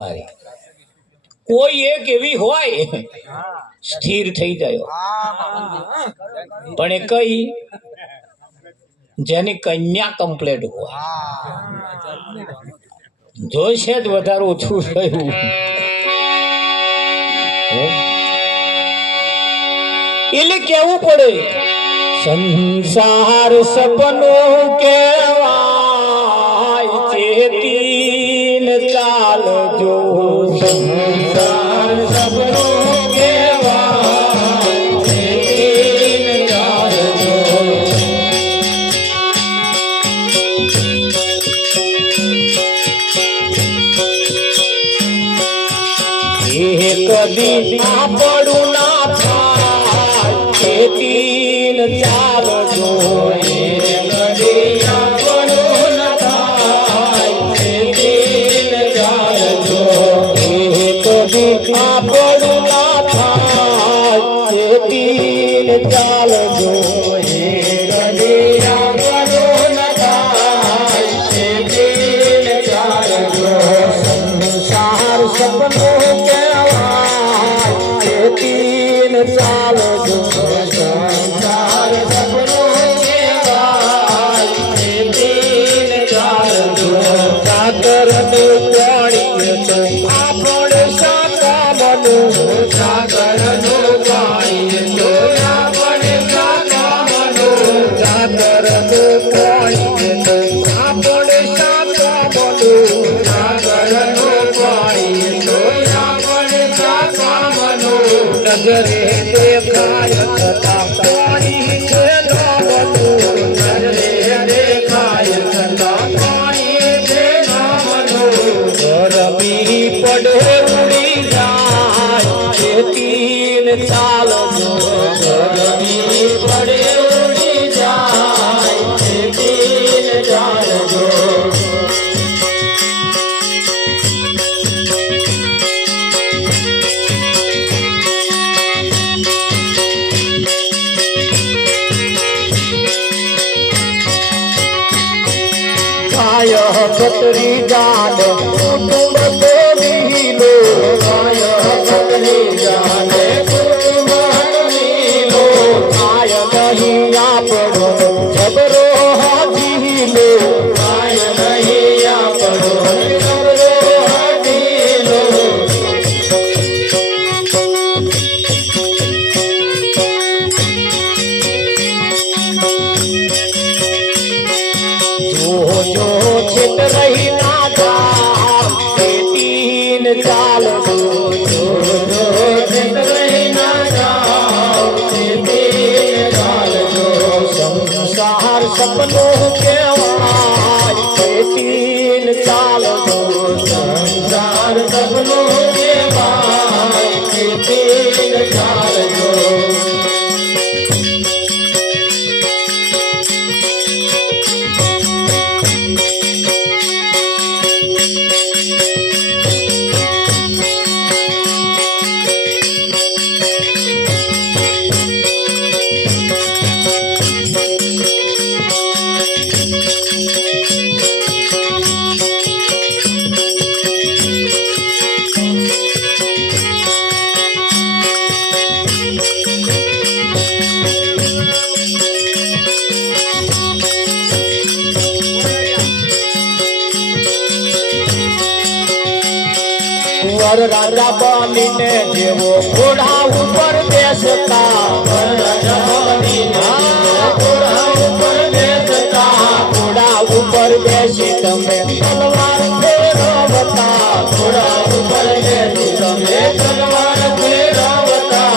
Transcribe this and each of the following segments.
અરે કોઈ એક એવી હોય સ્થિર થઈ જાય પણ એ કઈ જેની કન્યા કમ્પ્લીટ હોય જોઈશે જ વધારે ઓછું થયું એટલે કેવું પડે સંસાર સપનો કેવાય ચેતીન ચાલજો સંસાર સપનો કેવાય ચેતીન ચાલજો કદી આપણું ના થાય ચેતીન ચાલજો કદી આપણું ના થાય ચેતીન ચાલજો કદી આપણું ના થાય ચેતીન ચાલજો કદી આપણું ના થાય ચેતીન ચાલજો સંસાર સપનો ચેતીન ચાલજો સંસાર સપનો કેવાય ચેતીન ચાલજો સાગરનું પાણી તો આપણે સાકામનું સાગરનું પાણી તો આપણે સાકામનું સાગરનું પાણી તો આપણે સાકામનું સાગરનું પાણી તો આપણે સાકામનું નજરે દેખાય છતાં પાણી છે નામનું નજરે દેખાય છતાં પાણી છે નામનું ગરમી પડે ઉડી જાય ચેતીન ચાલજો ગરમી પડે ઉડી જાય ચેતીન ચાલજો કતરી જાન કુટુંબ દેવીલો આય કતરી જાન કુટુંબ હરીલો આય નહીં આપણો જબરો હાજીલો આય નહીં આપણો જબરો હાજીલો જો ચિત રહી ના જા ચેતીન ચાલજો ચિત રહી ના જા ચેતીન ચાલજો સંસાર સપનો કેવાય ચેતીન ચાલજો સંસાર સપનો કેવાય ચેતીન ચાલજો રાજા બનીને જેવો ઘોડા ઉપર બેસતા રાજા બનીને ઘોડા ઉપર બેસતા ઘોડા ઉપર બેસી તમે તલવાર ફેરવતા ઘોડા ઉપર બેસી તમે તલવાર ફેરવતા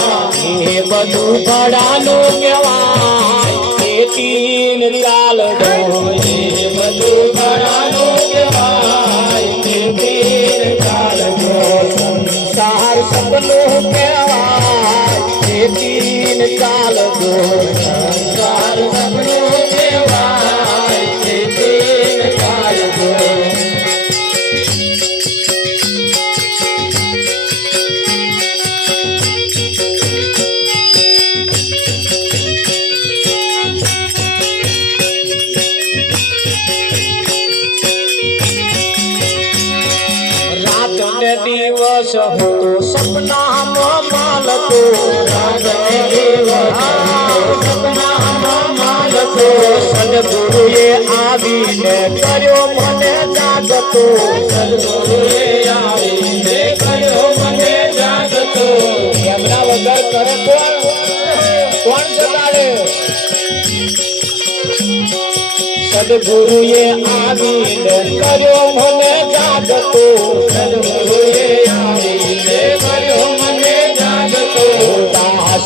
એ બધું ઘોડાનું કહેવાય ચેતીન ચાલજો એ બધું ઘોડાનું કહેવાય ચેતીન ચાલજો સંસાર સપનો કેવાય ચેતીન ચાલજો સંસાર સપનો કેવાય ચેતીન ચાલજો દિવસ હું તો સપનામાં માલતો સદગુરુએ આવીને કર્યો મને જાગતો એમના વગર કરે કોણ જગાડે સદગુરુએ આવીને કર્યો મને જાગતો દાસ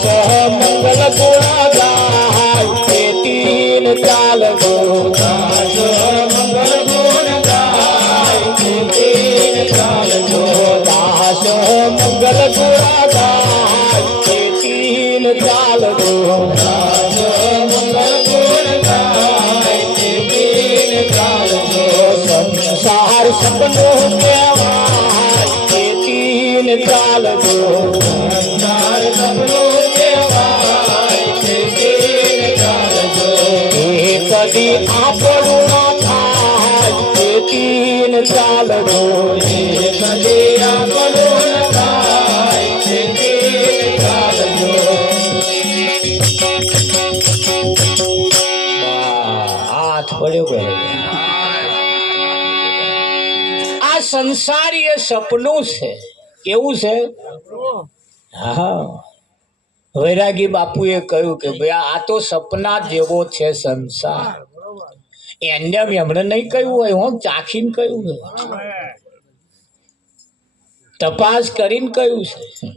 મંગલ ગુણ ગાય તે તીન ચાલ ગો દાસ મંગલ ગુણ ગાય તે તીન ચાલ ગો દાસ મંગલ ગુણ ગાય તે તીન ચાલ ગો દાસ મંગલ ગુણ ગાય તે તીન ચાલ ગો સંસાર સપનું કહેવાય તે તીન ચાલ ગો સંસાર સપનું કહેવાય તે તીન ચાલ ગો કદી આપણું ના થાય તે તીન ચાલ ગો કદી આપણું ના થાય તે તીન ચાલ ગો હાથ પડ્યો આ સંસાર એ સપનું છે કેવું છે હા વૈરાગી બાપુએ કહ્યું કે ભાઈ આ તો સપના જેવો છે સંસાર એને એમણે નહીં કહ્યું હોય હું ચાખીને કહ્યું હોય તપાસ કરીને કહ્યું છે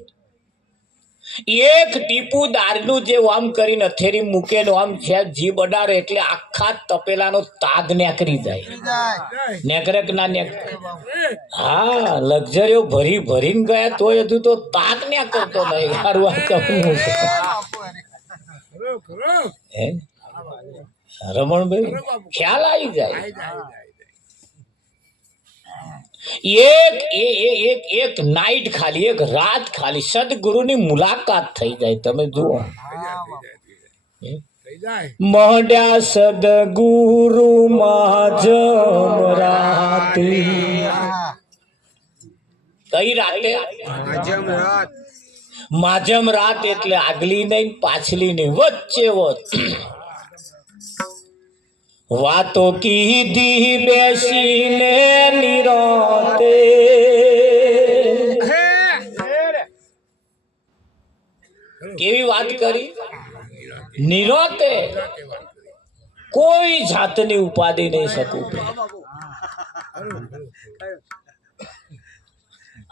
એક ટીપુ દારૂનું જે આમ કરીને અથેરી મૂકેલો આમ છે જીભ અડાડે એટલે આખા તપેલાનો તાગ નેકરી જાય નેકરે કે ના નેકરે હા લક્ઝરીઓ ભરી ભરીને ગયા તોય હજુ તો તાગ ને કરતો નહીં સારું આ કહું છે રમણભાઈ ખ્યાલ આવી જાય એક નાઈટ ખાલી એક રાત ખાલી સદગુરુની મુલાકાત થઈ જાય તમે જુઓ મોઢ્યા સદગુરુ કઈ રાતે માજમ રાત એટલે આગલી નહીં પાછલી નહીં વચ્ચે વચ્ચે વાતો કીધી બેસીને નિરાતે કેવી વાત કરી નિરાતે કોઈ જાતની ઉપાધિ નહીં શકું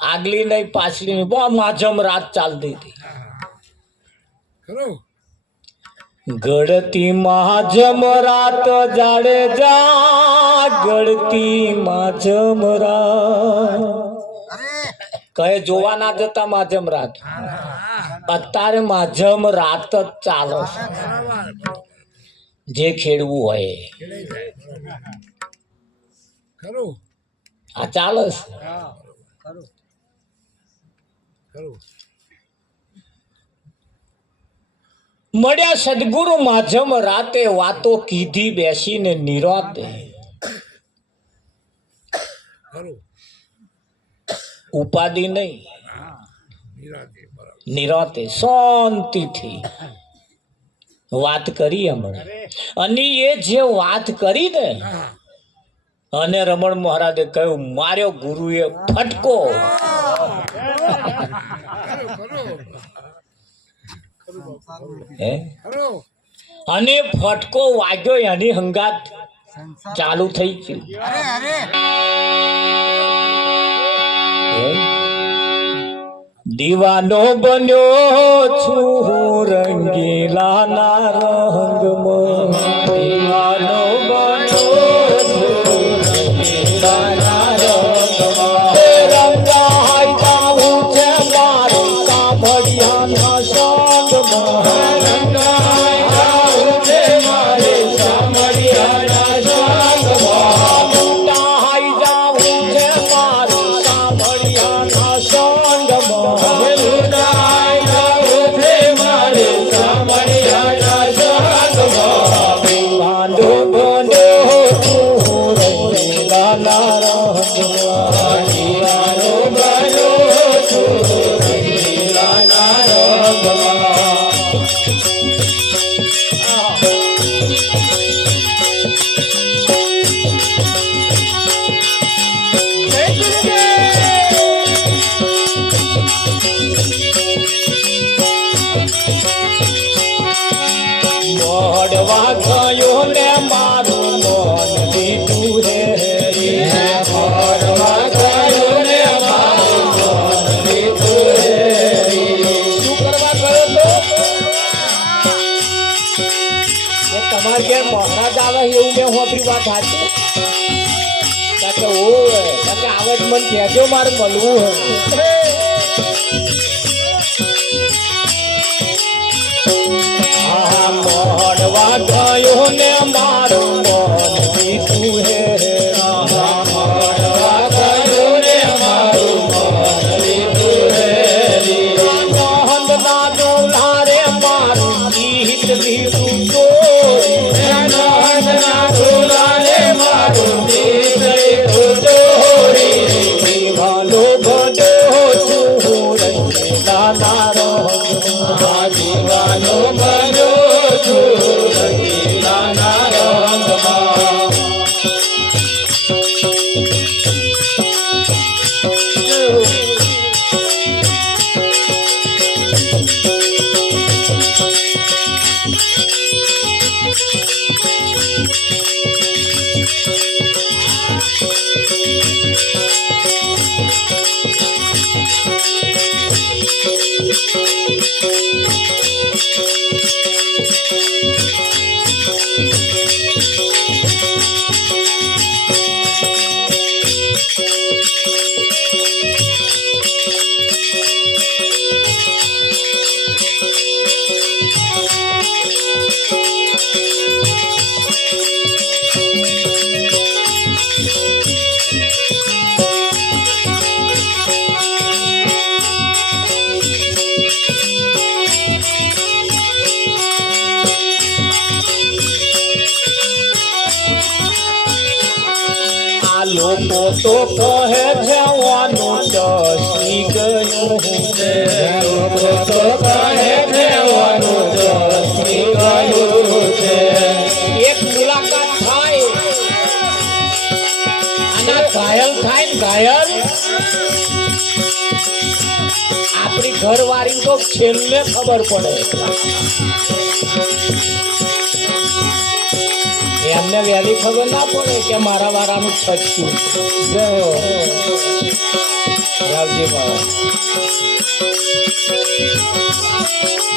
આગલી નહીં પાછલી નહીં બહુ માજમ રાત ચાલતી હતી ગળતી માજમ રાત જાડેજા ગળતી માજમ રાત કહે જોવા ના જતા માજમ રાત અત્યારે માજમ રાત જ ચાલે જે ખેડવું હોય આ ચાલે મળ્યા સદગુરુ માધમ રાતે વાતો કીધી બેસીને નિરાતે ઉપાધિ નહીં નિરાતે શાંતિથી વાત કરી હમણાં અને એ જે વાત કરી ને અને રમણ મહારાજે કહ્યું માર્યો ગુરુએ ફટકો અને ફટકો વાગ્યો એની હંગાત ચાલુ થઈ ગયું દીવાનો બન્યો છું રંગીલા ના રંગમાં દીવાનો બન્યો છું રંગીલા ના રંગમાં રંગાઈ જાઉં છે મારું કામડિયાના સંગમાં રંગાઈ જાઉં છે મારે કામડિયાના સંગમાં લૂંટાઈ જાઉં છે મારું કામડિયાના સંગમાં લૂંટાઈ જાઉં છે મારે કામડિયાના સંગમાં મોડવા ગયો ને મારું મન દીધું રે મોડવા ગયો ને મારું મન દીધું રે શું કરવા ગયો તો તમારે ઘેર મહારાજ આવે એવું મેં હોપરી વાત સાચી કે આવે જ મને કહેજો મારે મળવું હોય મોડવા ગયો ને મારું મન દીધું હે મોડવા ગયો ને મારું મન દીધું હે મોહન ના ડોલા રે મારું ગીત લીધું ચોરી મોહન ના ડોલા રે મારું ગીત લીધું ચોરી દીવાનો બધો છું રંગીલા ના રંગ દીવાનો બધો લોકો તો કહે જવાનું દસી ગયું છે લોકો તો કહે જવાનું દસી ગયું છે એક મુલાકાત થાય આના ઘાયલ થાય ને ઘાયલ આપણી ઘરવાળી તો છેલ્લે ખબર પડે એમને વહેલી ખબર ના પડે કે મારા વાળાનું છચ્યું જો રાવજી બાબા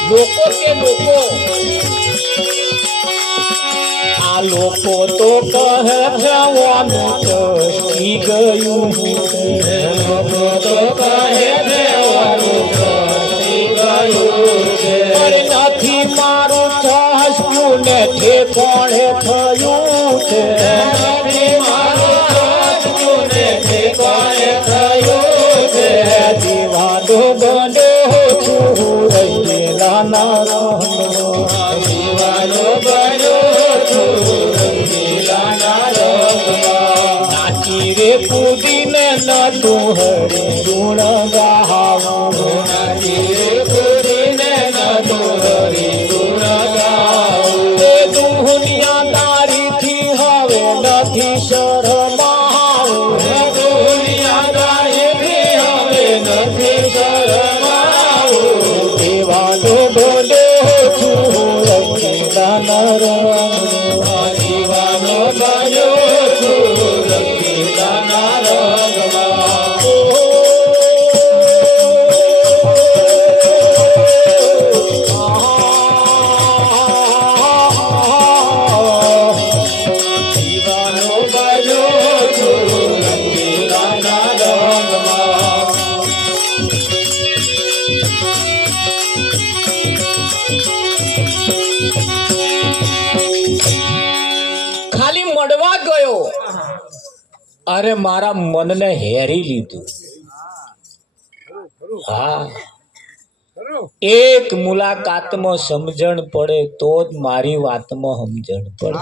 લોકો કે લોકો આ લોકો તો કહે જવાનું ચસી ગયું લોકો તો કહે જવાનું ચસી ગયું પણ નથી મારું ચસ્યું ને ઠેકોણે થયું છે નથી મારું ચસ્યું ને ઠેકોણે થયું છે દીવાનો બનો છું રંગીલા ના રંગમાં દીવાનો બનો છું રંગીલા ના રંગમાં નાચી રે કૂદીને નતું હરી ગુણ ગાવું નાચી રે કૂદીને નતું હરી ગુણ ગાવું દુનિયાદારીથી હવે નથી શરમાવું દુનિયાદારીથી હવે નથી શરમાવું દીવાનો બોલો છું રંગીલા ના રંગમાં દીવાનો બન્યો છું રંગીલા ના રંગમાં દીવાનો બન્યો છું રંગીલા ના રંગમાં ખાલી મળવા ગયો અરે મારા મનને હેરી લીધું હા એક મુલાકાતમાં સમજણ પડે તો જ મારી વાતમાં સમજણ પડે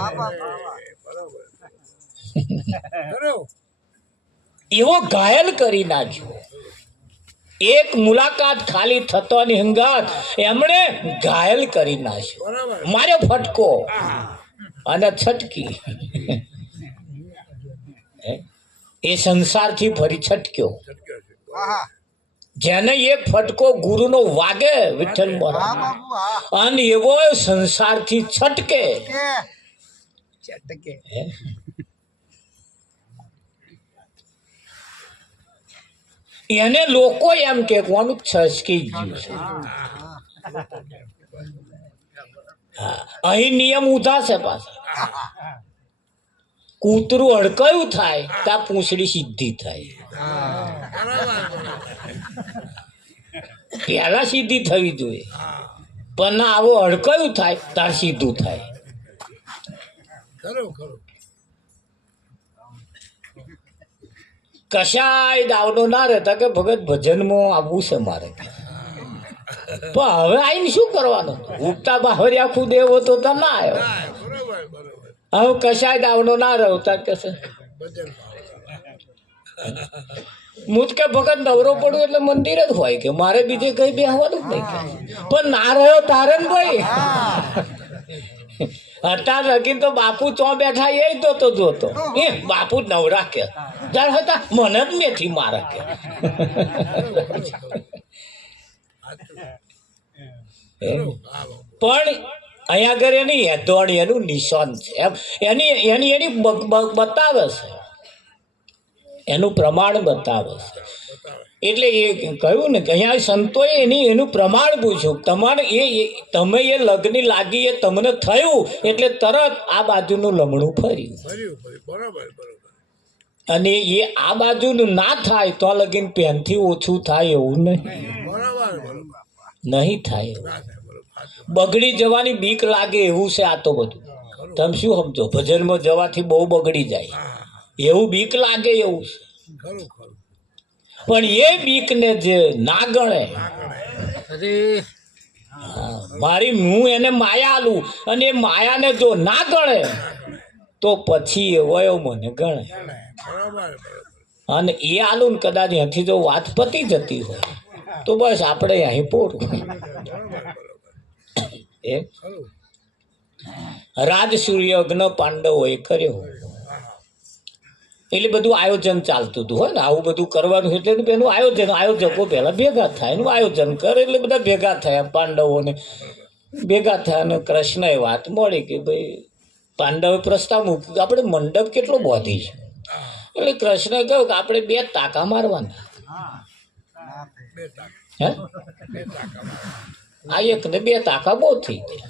એવો ઘાયલ કરી નાખ્યો એક મુલાકાત ખાલી થતોની હંગાત એમણે ઘાયલ કરી નાખ્યો, માર્યો ફટકો અને છટકી. એ સંસારથી ફરી છટક્યો. જેને એક ફટકો ગુરુનો વાગે વિઠ્ઠલ મહારાજ અને એવો સંસારથી છટકે. એને લોકો એમ કે કોનું છસકી ગયું છે. અહીં નિયમ ઉધા છે પાછા. કૂતરું અડકયું થાય ત્યાં પૂંછડી સીધી થાય. પેલા સીધી થવી જોઈએ, પણ ના આવો અડકયું થાય તાર સીધું થાય. કશાય દાવનો ના રહેતા કે ભગત ભજનમાં આવવું છે મારે, પણ હવે આવીને શું કરવાનું? ઉગતા બાવરિયા ખુદ એવો તો ના આવ્યો. હવે કશાય દાવનો ના રહેતા કે છે હું કે ભગત નવરો પડું એટલે મંદિર જ હોય કે મારે બીજે કઈ બેહવાનું જ નહીં કે. પણ ના રહ્યો તારે ને ભાઈ. અત્યાર લગી તો બાપુ ચો બેઠા એ તો જોતો એ બાપુ નવરા કે જાર હતા મને જ મેથી મારે કે. પણ અહીંયા આગળ એની હેદોણી એનું નિશાન છે, એની એની એની બતાવે છે, એનું પ્રમાણ બતાવે છે. એટલે એ કહ્યું ને કે અહીંયા સંતોએ એનું પ્રમાણ પૂછ્યું. તમારે તમે એ લગ્ન લાગી એ તમને થયું એટલે તરત આ બાજુનું લમણું ફર્યું. અને એ આ બાજુનું ના થાય તો લગીન પેનથી ઓછું થાય એવું નહીં થાય. બગડી જવાની બીક લાગે એવું છે આ તો બધું. તમે શું સમજો? ભજનમાં જવાથી બહુ બગડી જાય એવું બીક લાગે એવું છે. પણ એ બીકને જે ના ગણે, મારી હું એને માયા આલું અને એ માયાને જો ના ગણે તો પછી એવો મને ગણે. અને એ આલું ને કદાચ અહીંથી જો વાત પતી જતી હોય તો બસ આપણે અહીં પૂરું. એ રાજસૂર્ય અગ્ન પાંડવોએ કર્યો એટલે બધું આયોજન ચાલતું હતું હોય ને. આવું બધું કરવાનું એટલે એનું આયોજકો પહેલા ભેગા થાય, એનું આયોજન કરે એટલે બધા ભેગા થયા. પાંડવોને ભેગા થયા અને કૃષ્ણએ વાત મળી કે ભાઈ પાંડવે પ્રસ્તાવ મૂક્યો કે આપણે મંડપ કેટલો બાંધી છે. એટલે કૃષ્ણએ કહ્યું કે આપણે 2 તાકા મારવાના. હે આ એક ને 2 તાકા બહુ થઈ ગયા.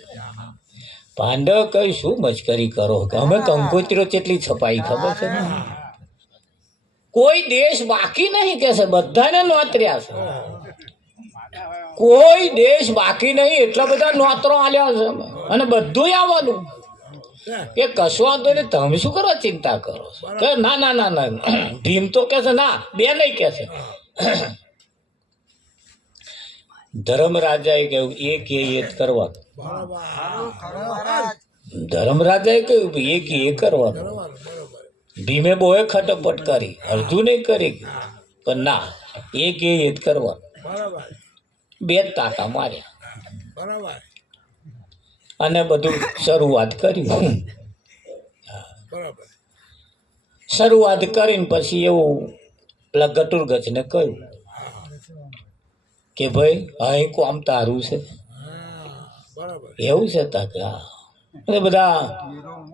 પાંડવ કઈ શું મશ્કરી કરો કે અમે કંકોત્રીઓ કેટલી છપાઈ ખબર છે ને? કોઈ દેશ બાકી નહીં કે છે, બધાને નોતર્યા છે. કોઈ દેશ બાકી નહીં, એટલા બધા નોતરો આલ્યા છે અને બધું આવવાનું કે કશું વાંધો નહીં, તમે શું કરવા ચિંતા કરો કે ના ના ના ના. ભીમ તો કે છે ના 2 નહીં કે છે. ધર્મરાજાએ કહ્યું એ કે એ કરવાનું. ધર્મરાજાએ કહ્યું એ કરવાનું. ભીમે બહુ ખટપટ કરી, અર્જુને કરી, પણ ના એ કે એ જ કરવાનું. 2 તાકા માર્યા અને બધું શરૂઆત કરી. શરૂઆત કરીને પછી એવું પેલા ગટુરગજને કહ્યું કે ભાઈ અહીં કોમ તારું છે. એવું છે તાકે? હા. અને બધા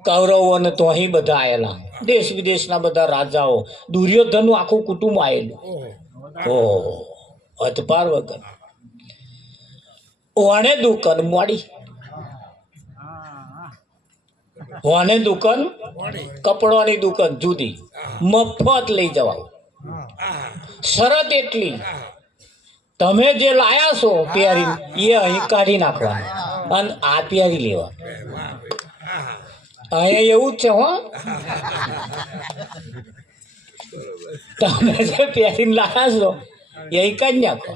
કૌરવો અને તો અહીં બધા આવેલા, દેશ વિદેશના બધા રાજાઓ, દુર્યોધનનું આખું કુટુંબ આવેલું. ઓહો અતપાર વગર. ઓને દુકાન મોડી, ઓને દુકાન કપડાની દુકાન જુદી, મફત લઈ જવા. શરત એટલી તમે જે લાયા છો પહેરી એ અહીં કાઢી નાખવાનું અને આ પહેરી લેવા. અહીંયા એવું જ છે હો. તમે જે પહેરીને લાયા છો એ અહીં કાઢી નાખો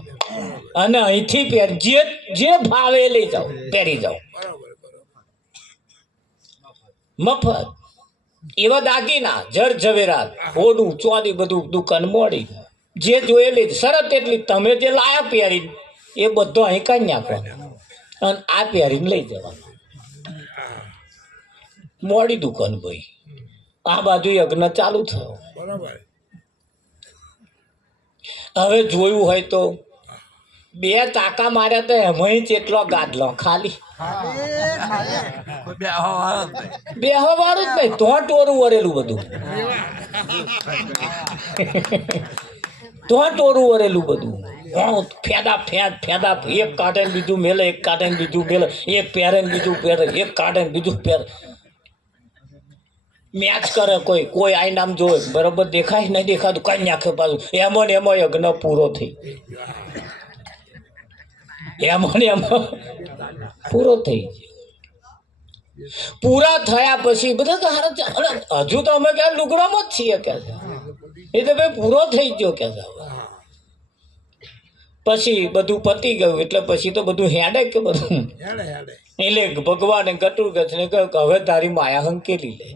અને અહીંથી જે ભાવે એ લઈ જાઓ, પહેરી જાઓ મફત. એવા દાગીના જર ઝવેરાત હોડું ચોરી બધું દુકાન મળી. જે જોયેલી શરત એટલી, તમે જે લાયા પહેરીને એ બધો અહીં કાઢી નાખવાનો અને આ પહેરીને લઈ જવાનો. મોડી દુકાન ભાઈ, આ બાજુ યજ્ઞ ચાલુ થયો. બરાબર. હવે જોયું હોય તો 2 તાકા માર્યા તો એમાંય જેટલો ગાદલો ખાલી. બેહો વાળું જ નહીં, તો ટોરું વરેલું બધું, તો ટોરું વરેલું બધું. ફેદા ફેદ ફેદા, એક કાઢે ને બીજું મેલે, એક કાઢે ને બીજું મેલે, એક પહેરે ને બીજું પહેરે, એક કાઢે ને બીજું પહેરે. મેચ કરે કોઈ, કોઈ આઈ નામ જોવે, બરોબર દેખાય નહીં દેખાતું કઈ નાખે પાછું. એમાં ને એમાં યજ્ઞ પૂરો થઈ, એમાં ને એમાં પૂરો થઈ ગયો. પૂરા થયા પછી બધા હજુ તો અમે ક્યાં લુગડામાં જ છીએ કે છે, એ તો ભાઈ પૂરો થઈ ગયો કે છે. પછી બધું પતી ગયું એટલે પછી તો બધું હેડે કે બધું એટલે ભગવાને ઘટુરગચને કહ્યું કે હવે તારી માયા હંકેલી લે.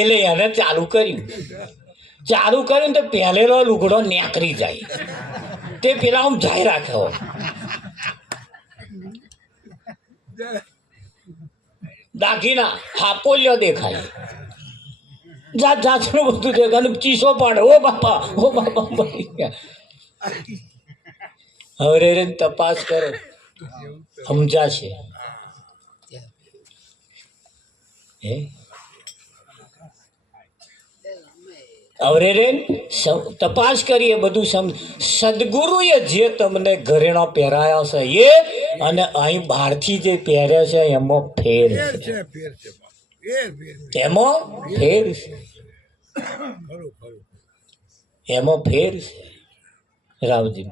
એટલે એને ચાલુ કર્યું તો પહેલેલો લુગડો નેકરી જાય, તે પેલા આમ જાય રાખ્યો, દાગીના હાપોલ્યો દેખાય, જાત જાતનું બધું દેખાય, ચીસો પાડે, ઓ બાપા હવે તપાસ કરો, સમજાશે. હવે તપાસ કરીએ બધું સદગુરુએ જે તમને ઘરેણા પહેરાયા છે એ અને અહીં બહારથી જે પહેર્યા છે એમાં ફેર છે, એમાં ફેર છે, એમાં ફેર છે. રાવજી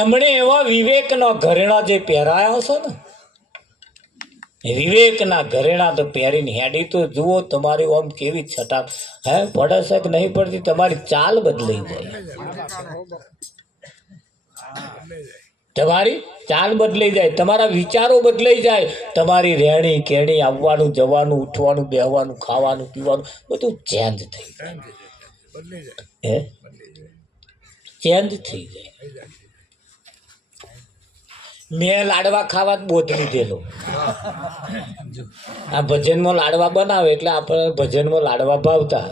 એમણે એવા વિવેકના ઘરેણા જે પહેરાયા છે ને, વિવેકના ઘરેણા તો પહેરીને હેડી તો જુઓ તમારી આમ કેવી છટા પડે છે કે નહીં પડતી, તમારી ચાલ બદલાઈ જાય, તમારી ચાલ બદલાઈ જાય, તમારા વિચારો બદલાઈ જાય, તમારી રહેણી કેણી, આવવાનું જવાનું, ઉઠવાનું બેહવાનું, ખાવાનું પીવાનું બધું ચેન્જ થઈ જાય, ચેન્જ થઈ જાય. મેં લાડવા ખાવા જ બોધ લીધેલો. આ ભજનમાં લાડવા બનાવે એટલે આપણે ભજનમાં લાડવા ભાવતા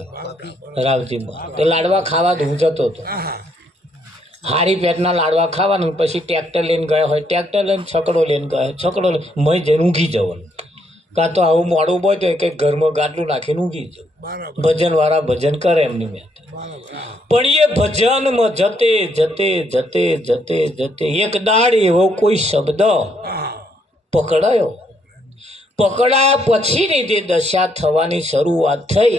રાવજીમાં, તો લાડવા ખાવા જ હું જતો હતો. હારી પેટના લાડવા ખાવાનું, પછી ટ્રેક્ટર લઈને ગયા હોય, ટ્રેક્ટર લઈને છકડો લઈને ગયા, છકડો મય જઈને ઊંઘી જવાનું, કાં તો આવું મોડું હોય તો કંઈક ઘરમાં ગાટલું નાખીને ઊંઘી જવું. ભજનવાળા ભજન કરે એમની મેં. પણ એ ભજનમાં જતે જતે જતે જતે જતે એક દાડ એવો કોઈ શબ્દ પકડાયા પછીની જે દશા થવાની શરૂઆત થઈ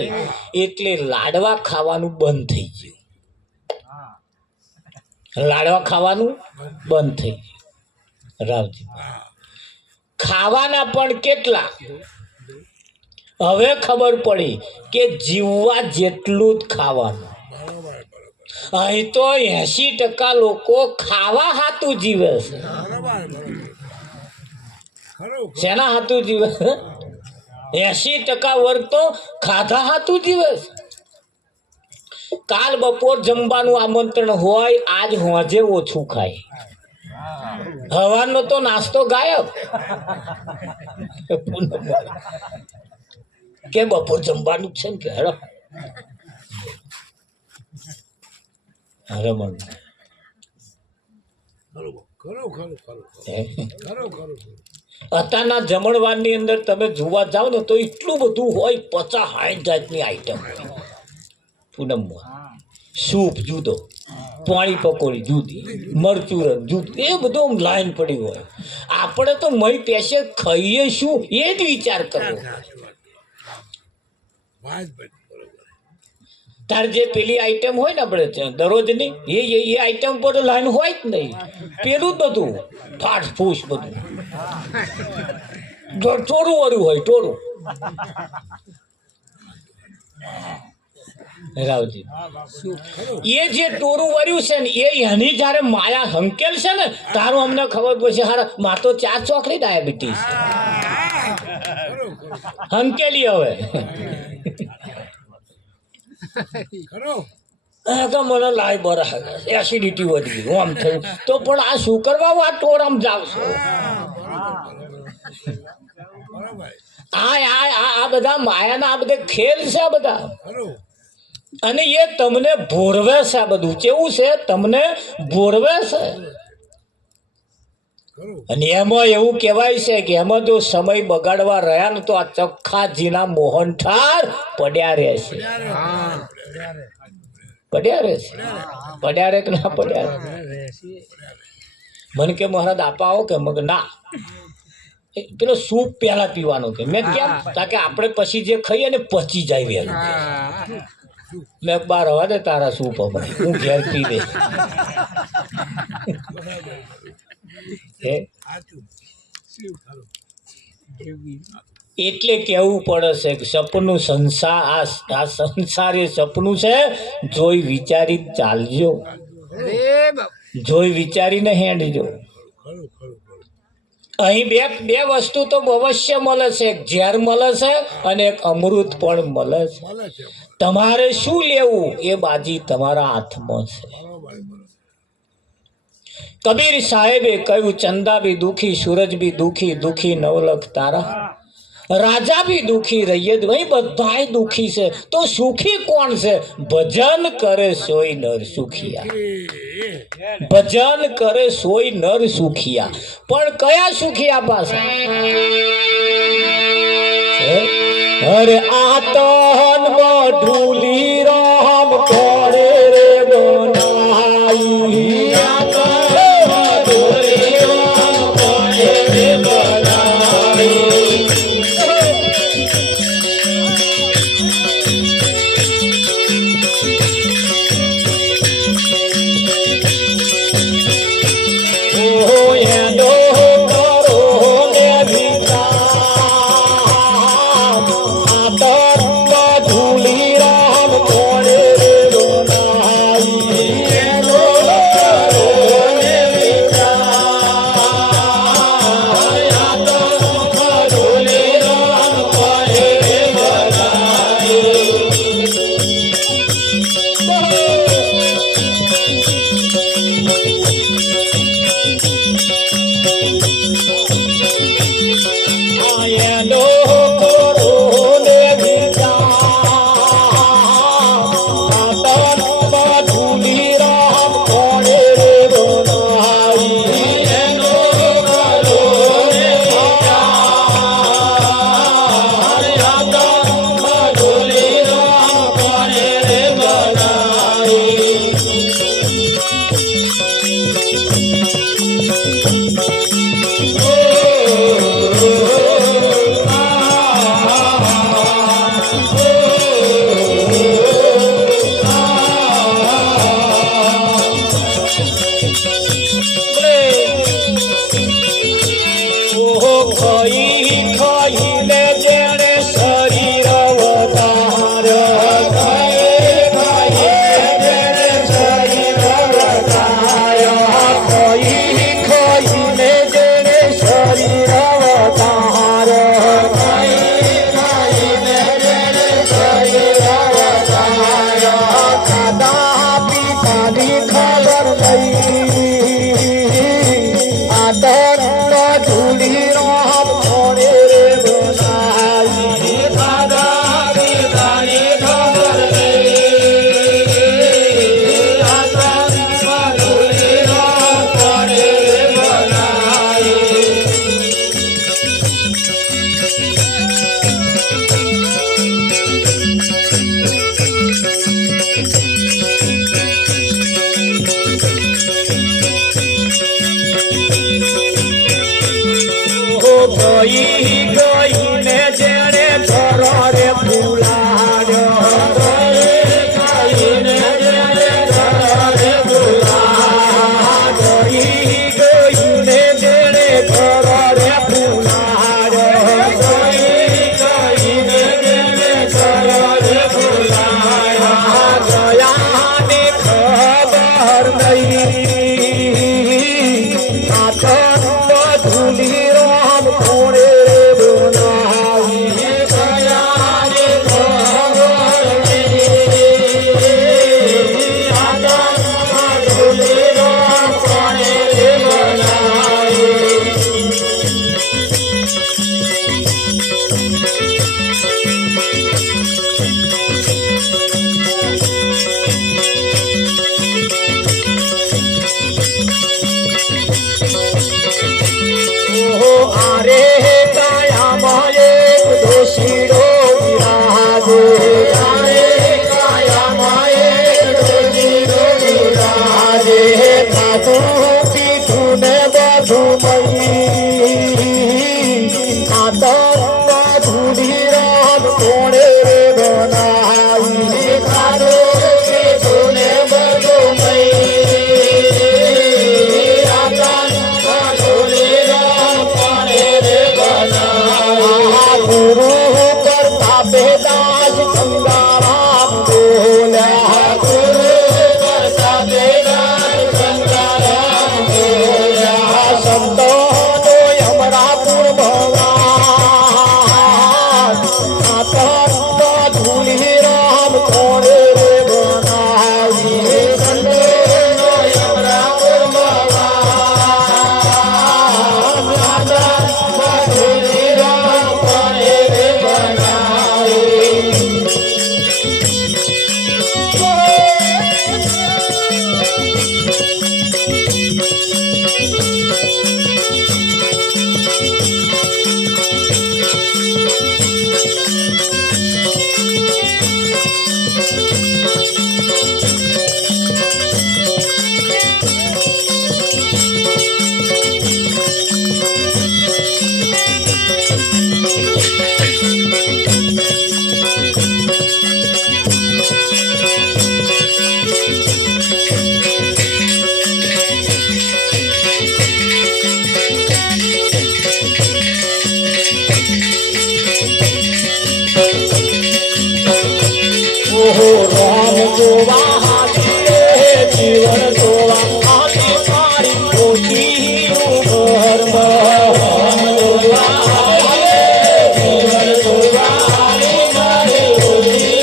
એટલે લાડવા ખાવાનું બંધ થઈ ગયું, લાડવા ખાવાનું બંધ થઈ ગયું. રાવજી ખાવાના પણ કેટલા, હવે ખબર પડી કે જીવવા જેટલું જ ખાવાનું. અહીં તો 80% લોકો ખાવા હાતું જીવે છે. શેના હાતું જીવે છે? 80% વર્ગ તો ખાધા હાતું જીવે છે. કાલ બપોર જમવાનું આમંત્રણ હોય, આજ હોજે ઓછું ખાય, હવાનો તો નાસ્તો ગાયબ કે બપોર જમવાનું છે ને કે હેડો રમણ. અત્યારના જમણવારની અંદર તમે જોવા જાઓ ને તો એટલું બધું હોય, 50-60 જાતની આઈટમ હોય. પૂનમમાં સૂપ જુદો, પાણી પકોડી જુદી, મરચુરન જુદી, એ બધું લાઈન પડી હોય. આપણે તો મય પેશે ખાઈએ શું એ જ વિચાર કરવો. તાર જે પેલી આઈટમ હોય ને આપણે દરરોજની એ આઈટમ પર લાઈન હોય જ નહીં, પેલું જ બધું ફાટ ફૂસ બધું ટોરું વાળું હોય, ટોરું. રાવજી એ જે ટોરું વર્યું છે ને એની જયારે માયા હંકેલ છે ને તારું અમને ખબર પડશે, હારા માં તો 4 ચોકડી ડાયાબિટીસ હંકેલી. હવે તો મને લાઈ બરા એસિડિટી વધી ગઈ આમ થયું તો પણ આ શું કરવા આ ટોરામ જાવ છો આ બધા માયાના આ બધા ખેલ છે આ બધા અને એ તમને ભોરવે છે આ બધું કેવું છે તમને ભોરવે છે અને એમાં એવું કહેવાય છે કે એમાં જો સમય બગાડવા રહ્યા ને તો આ ચખ્ખાજીના મોહનથાળ પડ્યા રહેશે પડ્યા રહેશે પડ્યા રે કે ના પડ્યા મને કે મહારાજ આપા આવો કે મગ ના પેલો સૂપ પહેલા પીવાનું કે મેં કેમ તાકે આપણે પછી જે ખાઈએ ને પચી જાય વહેલું મેં બાર હવા દે તારા સૂપ હમણાં હું ઘેર પી દે એટલે કેવું પડે છે કે સપનું સંસાર આ સંસાર એ સપનું છે જોઈ વિચારી ચાલજો જોઈ વિચારીને હેંડજો અહીં બે વસ્તુ તો અવશ્ય મળે છે એક ઝેર મળે છે અને એક અમૃત પણ મળે છે તમારે શું લેવું એ બાજી તમારા હાથમાં છે કબીર સાહેબે કહ્યું ચંદા બી દુખી સૂરજ બી દુખી દુખી નવલખ તારા રાજા બી દુખી રહીએ ભાઈ બધાય દુખી છે તો સુખી કોણ છે ભજન કરે સોય નર સુખિયા ભજન કરે સોય નર સુખિયા પણ કયા સુખિયા પાસે અરે આ તન ઢૂલી રામ કોરે રે બનાઈ ધૂલી રામ કોણ પીઠું ને બધું મળી આ તો ધૂળી રામ કોણે રે બનાવી ખાધો પીઠું ને બધું મળી આ તો ધૂળી રામ કોણે રે બનાવી ગુરુ કરતા બેદાસ ગંગારામ બોલ્યા ગુરુ કરતા બેદાસ ગંગારામ બોલ્યા સંતો અમરાપુર ભગવાન આ ધૂલી રામ કોણે રે બનાવી સંતો અમરાપુર ભગવાન ધૂલી રામ કોણે રે બનાવી ઓહો રામ જોવા હાથી જીવન જોવા હાથી મારી ખોટી ઘર રામ જોવા હાથી જીવન જોવા હાથી મારી ખોટી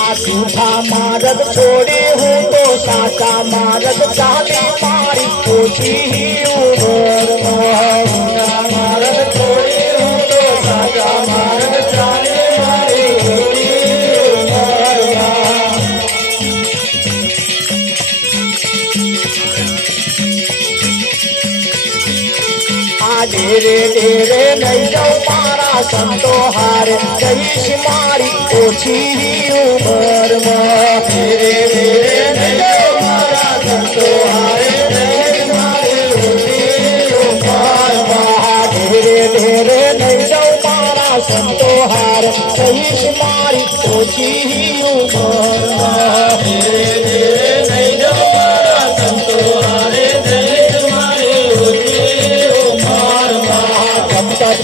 આ જૂઠા માર્ગ છોડી હું તો સાચા માર્ગ ચાલી મારી ખોટી ઉંમરમાં માર્ગ છોડી હું તો સાચા માર્ગ ચાલી મારી ખોટી ઉંમરમાં આ ધીરે ધીરે નહીં જાઉં મારા સંતો હારે જઈશ મારી ઓછી ઉંમરમાં ધીરે ધીરે નહીં જાઉં મારા સંતો હારે જઈશ મારી ઓછી ઉંમરમાં ધીરે ધીરે નહીં જાઉં મારા સંતો હારે જઈશ મારી ઓછી ઉંમરમાં ધીરે ધીરે નહીં જાઉં મારા સંતો હારે જઈશ મારી ઓછી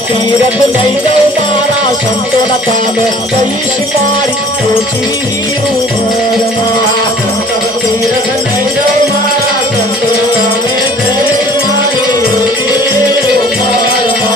તીરથ નહીં જાઉં મારા સંતોના કામે કહીશ મારી ઓછી ઉંમરમાં તીરથ નહીં જાઉં મારા સંતોના કામે કહીશ મારી ઓછી ઉંમરમાં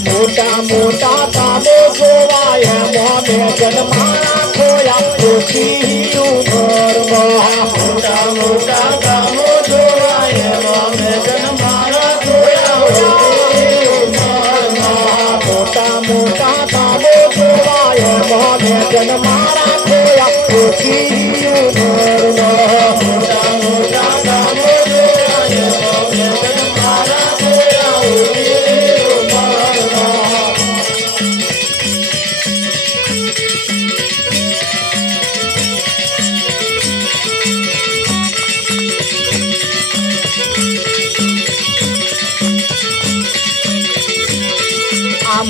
મોટા મોટા કામો જોવાય મોને જન્માના ખોયા ઓછી ઉંમરમાં મોટા મોટા કામો જોવાય મોને જન્માના ખોયા ઓછી ઉંમરમાં મોટા મોટા કામો જોવાય મોને જન્માના ખોયા ઓછી ઉંમરમાં મોટા મોટા કામો જોવાય મોને જન્માના ખોયા ઓછી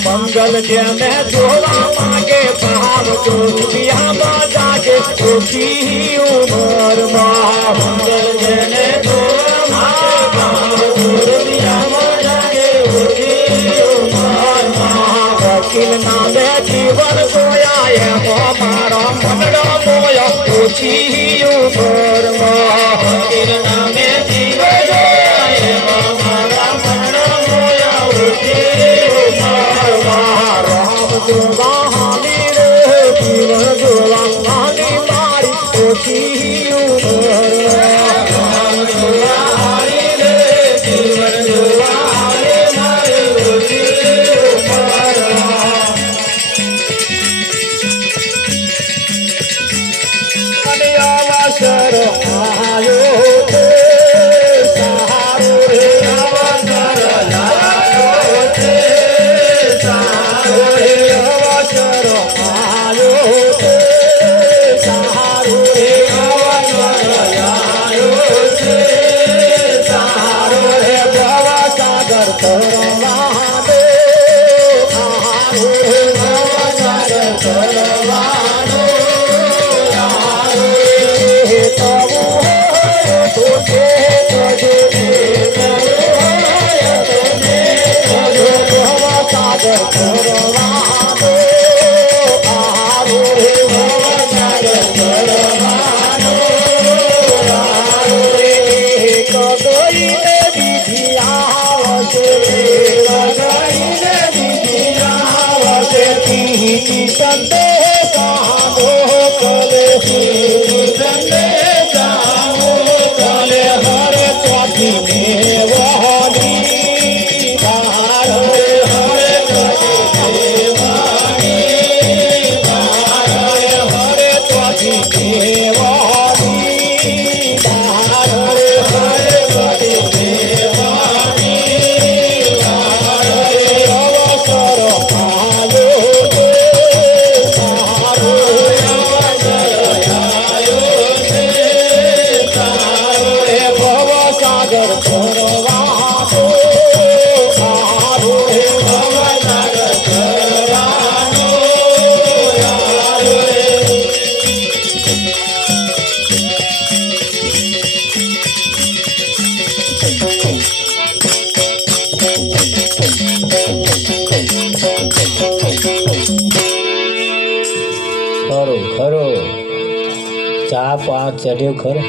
મંગલ જેને જોવા માંગે ભાવ જો દુનિયામાં જાગે ઓછી ઉંમરમાં મંગલ જેને જોવા માંગે ભાવ જો દુનિયામાં જાગે ઓછી ઉંમરમાં વકીલ નામે જીવન જોયા એમો મારો મનડો મોયો ઓછી ઉંમરમાં વકીલ નામે જીવન જોયા એમો મારા મનડો મોયો ઓછી રામ જોવા હાલી રે જીવન જોવા હાલી મારી ઓછી ઉંમરમાં રામ જોવા હાલી રે જીવન જોવા હાલી મારી ઓછી ઉંમરમાં સંતે સાધો કરે સંતે સાધો કરે હરે ચોથી ને વહની ધાર હરે ચોથી ને વહની ધાર હરે ચોથી ને વહની ધાર હરે ચોથી ને વહની ધાર અવસર આયો તારો અવસર આયો છે તારો ભવ સાગર ભરવાનો તારો ભવ સાગર ભરવાનો યાર ખરો ખરો ચા પા ચડ્યો ખરો